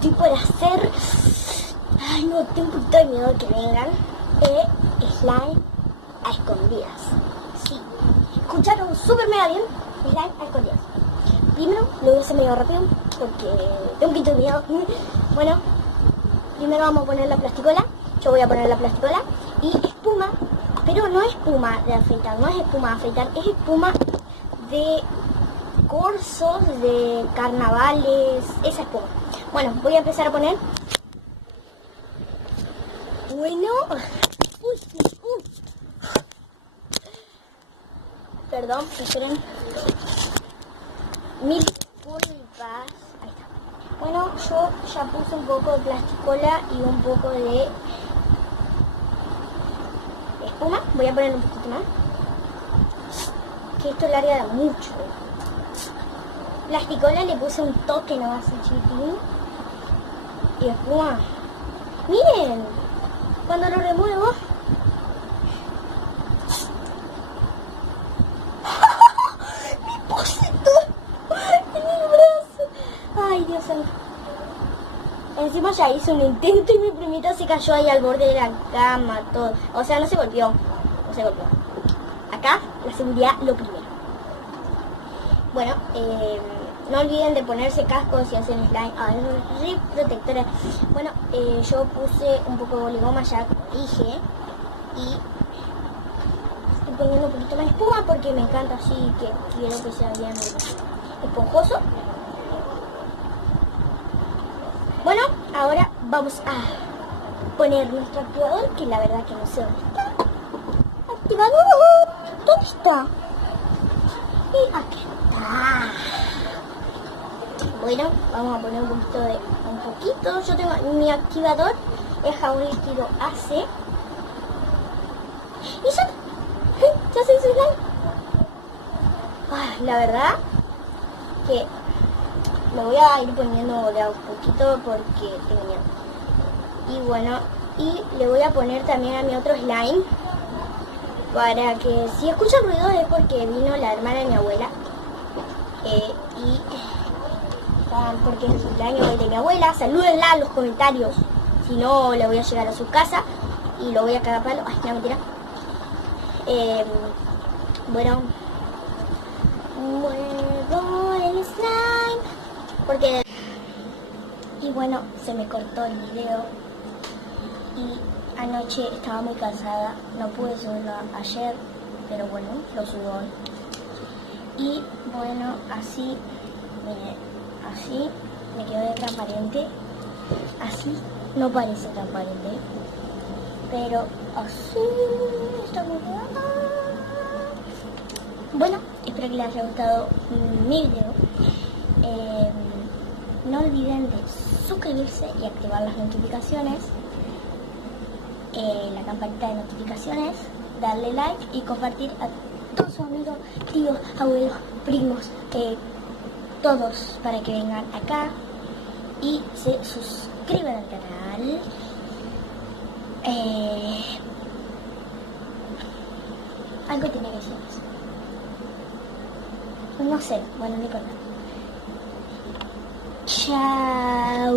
estoy por hacer. Ay, no, tengo un poquito de miedo que vengan. Slime a escondidas. Sí, escucharon súper mega bien. Slime a escondidas. Primero lo voy a hacer medio rápido porque tengo un poquito de miedo. Bueno, primero vamos a poner la plasticola. Yo voy a poner la plasticola y espuma, pero no es espuma de afeitar, no es espuma de afeitar, es espuma de cursos, de carnavales, esa espuma. Bueno, voy a empezar a poner. Bueno, perdón, esperen. Mil disculpas. Ahí está. Bueno, yo ya puse un poco de plasticola y un poco de espuma. Voy a poner un poquito más. Que esto larga mucho. Plasticola le puse un toque nomás a chiquitín. Y espuma. Miren, cuando lo remuevo. Me puse todo en mi brazo. Ay, Dios mío. Encima ya hice un intento y mi primita se cayó ahí al borde de la cama, todo. O sea, no se golpeó. No se golpeó. Acá, la seguridad lo primero. Bueno, no olviden de ponerse cascos si hacen slime. Ah, es re protectora. Bueno, yo puse un poco de boligoma, ya dije. Y estoy poniendo un poquito más de espuma porque me encanta así, que quiero que sea bien esponjoso. Bueno, ahora vamos a poner nuestro activador, que la verdad que no sé dónde está. Activador, ¿dónde está? Y aquí está. Bueno, vamos a poner un poquito. Yo tengo mi activador, es jabón líquido AC. Y ya se hizo el slime. La verdad que lo voy a ir poniendo de a poquito porque tengo miedo. Y bueno, y le voy a poner también a mi otro slime. Para que si escuchan ruidos es porque vino la hermana de mi abuela. Porque es el cumpleaños de mi abuela. Salúdenla en los comentarios. Si no, le voy a llegar a su casa y lo voy a cagar a palo. Ay, no, mentira. Bueno, muevo el slime. Porque... Y bueno, se me cortó el video. Y anoche estaba muy cansada. No pude subirlo ayer. Pero bueno, lo subo hoy. Y bueno, así... Miren. Así me quedó de transparente. Así no parece transparente. Pero así está muy bien. Bueno, espero que les haya gustado mi video. No olviden de suscribirse y activar las notificaciones. La campanita de notificaciones. Darle like y compartir a todos sus amigos, tíos, abuelos, primos, todos, para que vengan acá y se suscriban al canal. Algo tenía que decir eso. No sé, bueno, no importa. Chao.